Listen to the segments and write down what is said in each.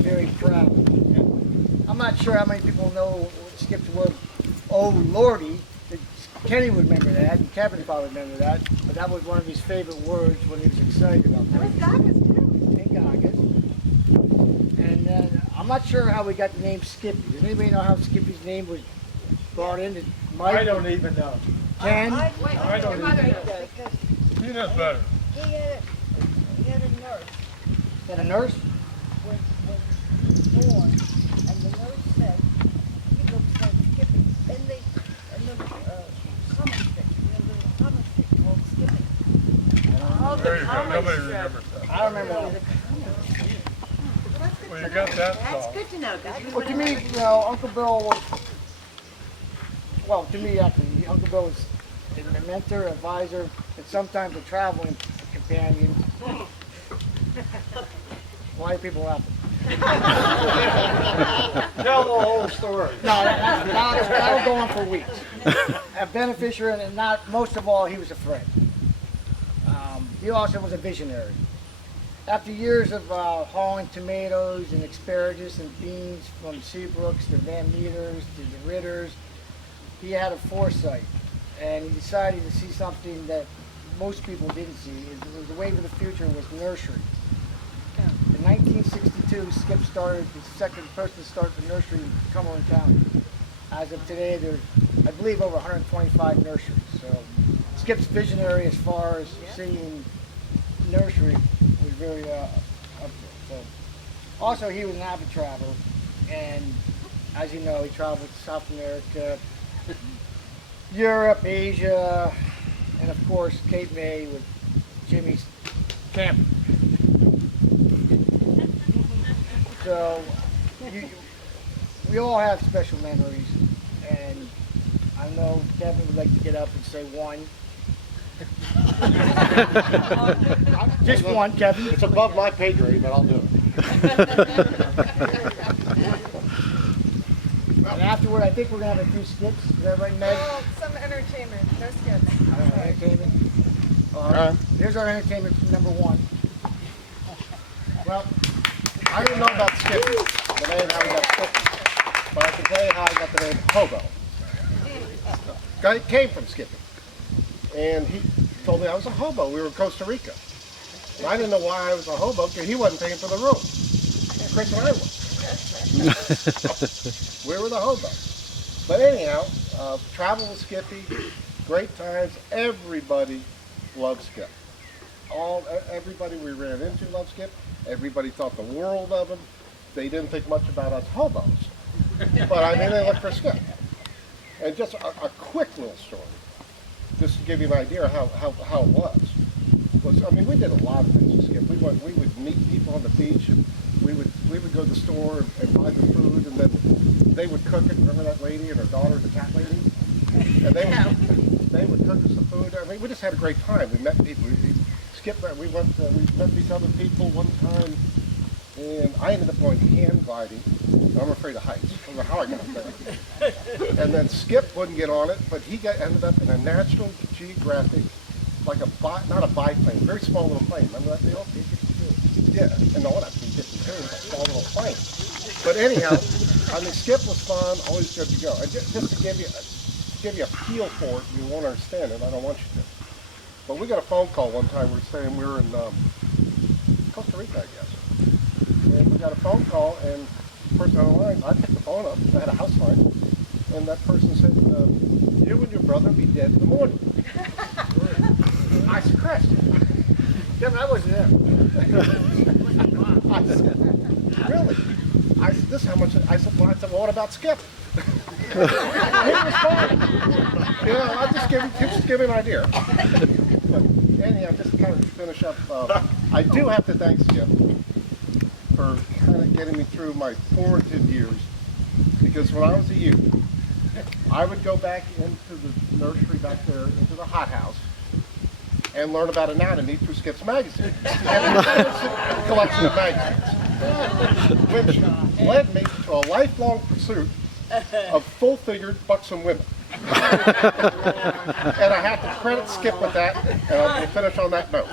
very proud. I'm not sure how many people know Skip's word, "Oh Lordy." Kenny would remember that, and Kevin probably remember that, but that was one of his favorite words when he was excited about That was Goggins too. And Goggins. And I'm not sure how we got the name Skippy. Does anybody know how Skippy's name was brought in? Mike? I don't even know. Ken? I don't don't either. because He knows better. he had a nurse Is that a nurse? when he was born, and the nurse said, he looks like Skippy. In the comic strip, the little comic strip called Skippy. Oh, There the you go. comic Nobody strip. remembers that. I don't remember that. Well, you got that That's song. good to know. 'Cause we Well, to would've- me, you know, Uncle Bill was, well, to me actually, Uncle Bill was a mentor, advisor, and sometimes a traveling companion. Why are people laughing? Tell the whole story. No, that'll go on for weeks. A beneficiary, and not most of all, he was a friend. He also was a visionary. After years of hauling tomatoes and asparagus and beans from Seabrooks to Van Meters to the Ritters, he had a foresight, and he decided to see something that most people didn't see. The wave of the future was nursery. In 1962, Skip started the second person to start the nursery in Cumberland County. As of today, there's, I believe, over 125 nurseries. So Skip's visionary as far as seeing nursery was very up there. So, also, he was an avid traveler, and as you know, he traveled to South America, Europe, Asia, and of course Cape May with Jimmy's camper. So we all have special memories, and I know Kevin would like to get up and say one. Just one, Kevin. It's above my pay grade, but I'll do it. And afterward, I think we're going to have a few skips. Is that right, Meg? Well, some entertainment, no skips. Entertainment. All right. Here's our entertainment number one. Well, I didn't know about Skippy, the name how he got Skippy, but I can tell you how I got the name Hobo. Guy came from Skippy, and he told me I was a hobo. We were in Costa Rica, and I didn't know why I was a hobo because he wasn't paying for the room. Chris and I was. We were the hobos. But anyhow, travel with Skippy, great times. Everybody loved Skip. Everybody we ran into loved Skip. Everybody thought the world of him. They didn't think much about us hobos. But I mean, they looked for Skip. And just a quick little story, just to give you an idea of how it was, I mean, we did a lot of things with Skip. We would meet people on the beach, and we would go to the store and buy the food, and then they would cook it. Remember that lady and her daughter, the cat lady? And they would cook us the food. I mean, we just had a great time. We met people. We met these other people one time, and I ended up going hand gliding. I'm afraid of heights. I don't know how I got there. And then Skip wouldn't get on it, but he ended up in a National Geographic, like not a biplane, very small little plane. Remember that deal? Yeah, and no, that's B-52, a small little plane. But anyhow, I mean, Skip was fun, always good to go. And just to give you a feel for it, you won't understand it. I don't want you to. But we got a phone call one time. We were saying we were in Costa Rica, I guess. And we got a phone call, and the person on the line, I picked the phone up. I had a house line. And that person said, you and your brother will be dead in the morning. I said, Chris. Kevin, I wasn't there. I said, really? I said, this is how much, I said, well, what about Skip? He was fine. You know, I'll just give you an idea. But anyhow, just to kind of finish up, I do have to thank Skip for kind of getting me through my formative years, because when I was a youth, I would go back into the nursery back there, into the hothouse, and learn about anatomy through Skip's magazine. And a collection of magazines, which led me to a lifelong pursuit of full-figured buxom women. And I have to credit Skip with that, and I'll finish on that note.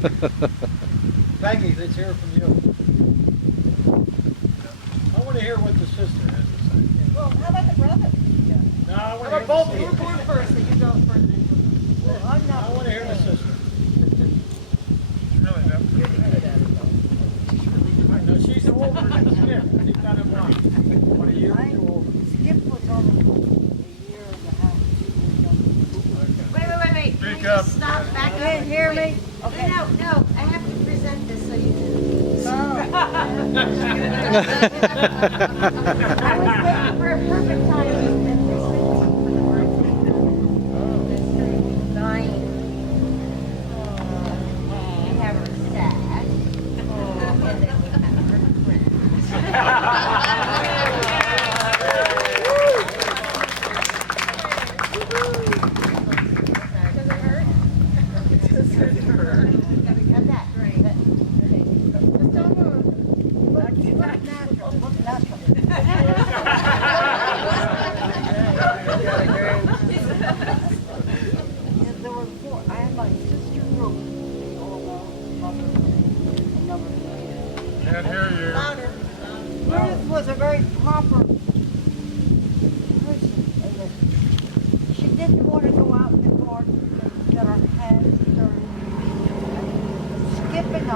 Peggy, let's hear from you. I want to hear what the sister has to say. Well, how about the brother? No, I want to How hear about both the of you? sister. Born first, so you go first. Well, I'm not. I want to hear the sister. No, she's older than Skip. Keep that in mind. What a year or two older. Skip was only a year and a half, 2 years younger. Wait. Can Speak you up. just stop back You up? can't hear me? Wait. Okay. No, I have to present this so you can. I was waiting for a perfect time to present this for the birthday. Dying. We have her sad. And then we have her How's that? Great. Just don't move. Look natural, look natural. Yeah, there were 4. I had my sister Ruth, another. Can't hear you. Ruth was a very proper person in that she didn't want to go out in the garden and get her hands dirty. And Skip and I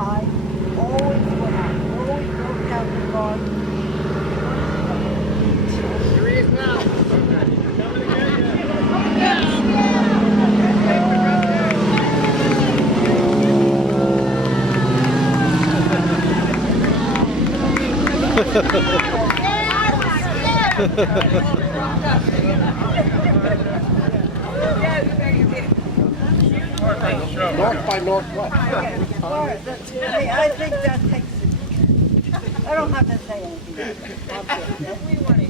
always went out, always worked out in the garden. Here he is now. North by Northwest. I think that takes it. I don't have to say anything.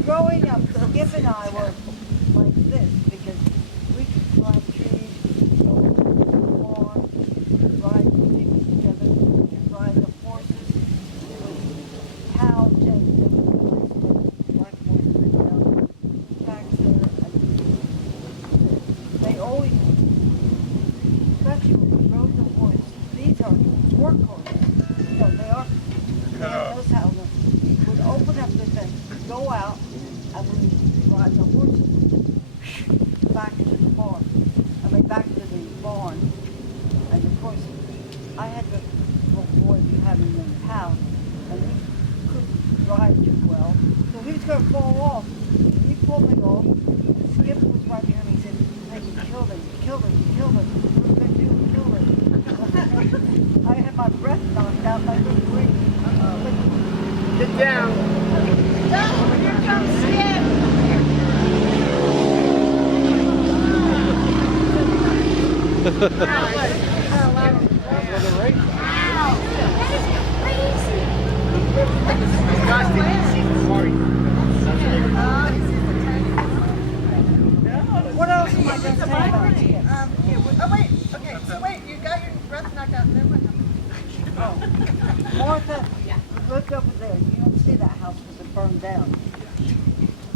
Growing up, Skip and I were like this because we could climb trees, go to the lawn, ride things together, ride the horses. There was cows and black horses back there. And they always, especially when we rode the horse, these are work horses. You know, they are. Those houses would open up the thing, go out, and we would ride the horses back to the barn. I mean, back to the barn. And of course, I had the little boy we had him in the house, and he couldn't ride too well, so he was going to fall off. He pulled me off. Skip was right behind me. He said, "Hey, you killed him! You killed him! You killed him! What are you going to do? You killed him!" I had my breath knocked out. I couldn't breathe. Get down. Here comes Skip. What else am I going to say about Skip? Wait, you got your breath knocked out and then what happened? Martha lived over there. You don't see that house because it burned down.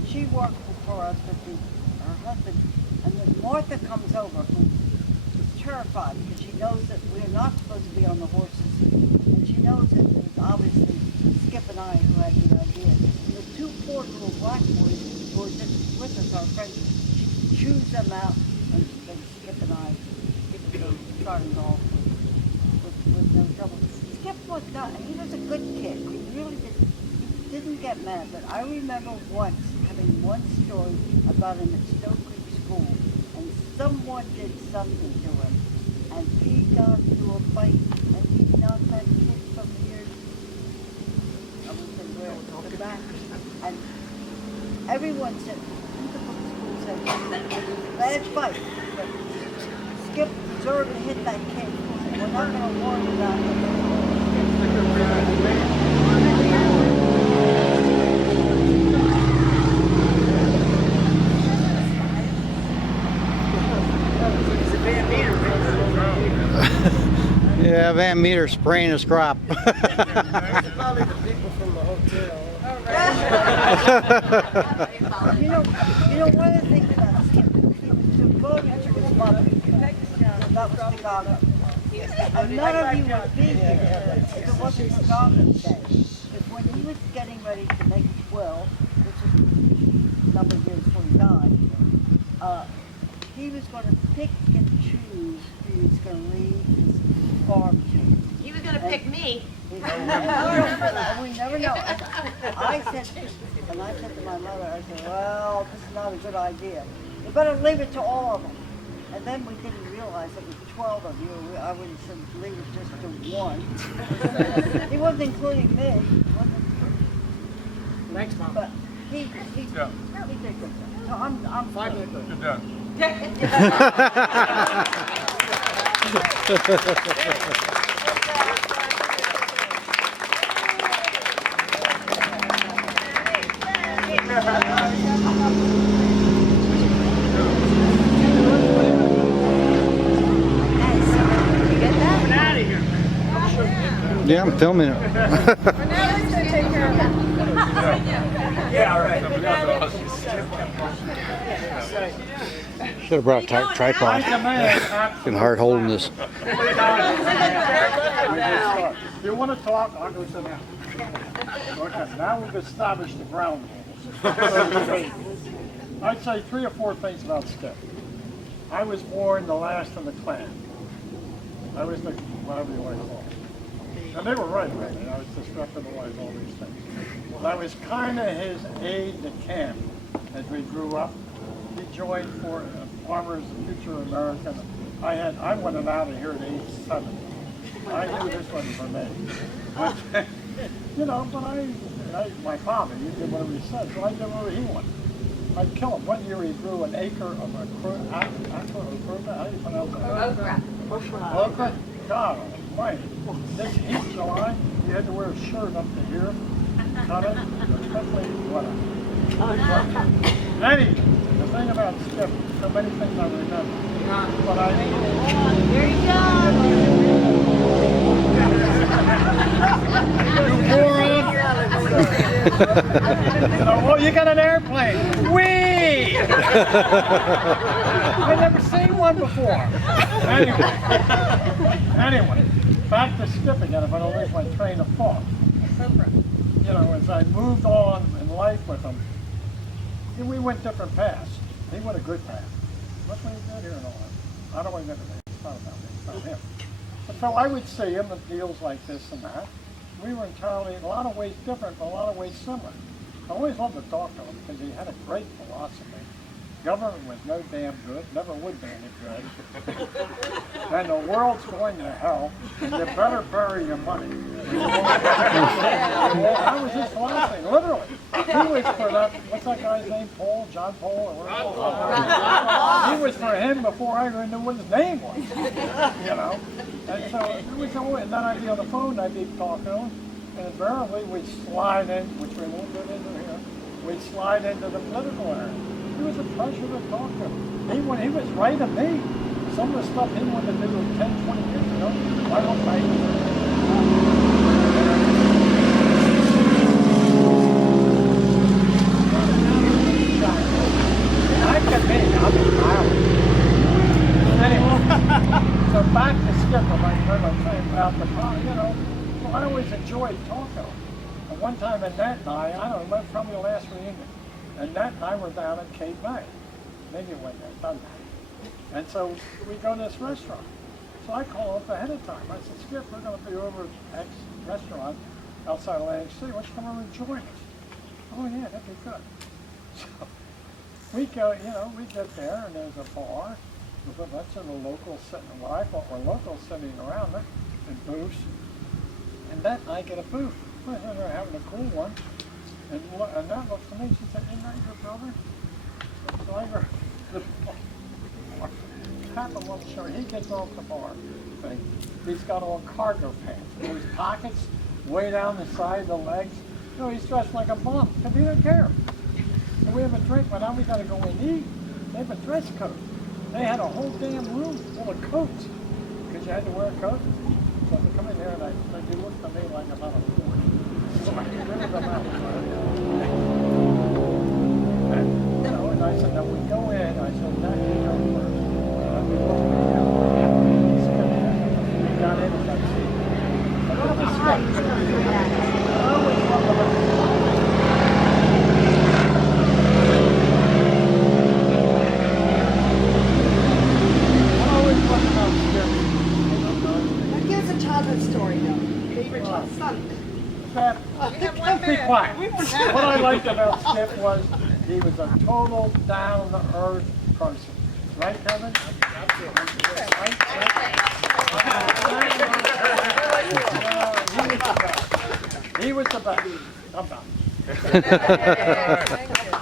She worked for us with her husband. And then Martha comes over, who is terrified because she knows that we're not supposed to be on the horses. And she knows that it was obviously Skip and I who had the idea. And the 2 poor little black boys who were just with us, our friends, she chews them out. And then Skip and I started off with no trouble. Skip was not, he was a good kid. He really didn't get mad. But I remember once having one story about him at Stowe Creek School, and someone did something to him, and he got into a fight, and he knocked that kid from here, I was in the back, and everyone said, principal of the school said, it was a bad fight, but Skip deserved to hit that kid. We're not going to warn you about it. Yeah, Van Meter's spraying his crop. Probably the people from the hotel. You know, one of the things about Skip, he was devoted to his mother. That was Chicago. And none of you would be here if it wasn't for Father's Day. Because when he was getting ready to make 12, which is a number of years before he died, he was going to pick and choose who he was going to leave his farm to. He was gonna pick me. I remember that. We never know. And I said to my mother, I said, well, this is not a good idea. You better leave it to all of them. And then we didn't realize it was 12 of you. I would have said leave it just to one. He wasn't including me. Thanks, Mom. But he did good job. So I'm 5 minutes. Good done. Yeah, I'm filming it. Renee's gonna take care of it. Yeah, all right. Should have brought a tripod. It's been hard holding this. If you want to talk, I'll go sit down. Okay, now we've established the ground rules. I'd say 3 or 4 things about Skip. I was born the last in the clan. I was the, whatever you want to call it. And they were right with me. I was disreputable, I was all these things. I was kind of his aide de camp as we grew up. He joined for Farmers Future American. I wanted out of here at age 7. I knew this wasn't for me. But, you know, but my father, he did whatever he said, so I did whatever he wanted. I'd kill him. One year he grew an acre of okra. How do you pronounce that? Okra. God almighty. This heat July, you had to wear a shirt up to here. Cut it, especially whatever. Anyway, the thing about Skip, so many things I remember. But I... There you go. Oh, you got an airplane. Whee! I've never seen one before. Anyway, back to Skip again, if I don't lose my train of thought. You know, as I moved on in life with him, we went different paths. He went a good path. That's what he did here and all that. I don't want to get into that. It's not about me, it's about him. But so I would see him in deals like this and that. We were entirely, in a lot of ways different, but in a lot of ways similar. I always loved to talk to him because he had a great philosophy. Government was no damn good, never would be any good. And the world's going to hell. You better bury your money. That was his philosophy, literally. He was for that, what's that guy's name, Paul? John Paul? Or whatever. He was for him before I even knew what his name was. You know? And so it was always, and then I'd be on the phone, I'd be talking to him, and invariably we'd slide in, which we won't get into here, we'd slide into the political area. It was a pleasure to talk to him. He was right of me. Some of the stuff he wanted to do 10, 20 years ago, I don't think. I can make it. I'll be smiling. Anyway, so back to Skip, if I heard him saying about the car, you know, well, I always enjoyed talking to him. And one time in Nat and I don't know, probably the last reunion, and Nat and I were down at Cape May. Maybe it wasn't there, done that. And so we go to this restaurant. So I call up ahead of time. I said, Skip, we're going to be over at X restaurant outside Atlantic City. Why don't you come over and join us? Oh yeah, that'd be good. So we go, you know, we get there and there's a bar with a bunch of the locals sitting, what I thought were locals sitting around it in booths. And then I get a booth. We're having a cool one. And that looks to me, she said, isn't that your brother? So I go, tap him on the shoulder. He gets off the bar thing. He's got on cargo pants. Those pockets way down the side of the legs. You know, he's dressed like a bum, because he doesn't care. So we have a drink, but now we got to go and eat. They have a dress code. They had a whole damn room full of coats, because you had to wear a coat. So they come in here and they looked at me like I'm on a fool. So I really them out. And, you know, and I said, now we go in, I said, now you go first. And we looked at him. one Be minute. quiet. What I liked about Skip was he was a total down-to-earth person. Right, Kevin? Right? He was the best. He was the best. I'm done. Thank you.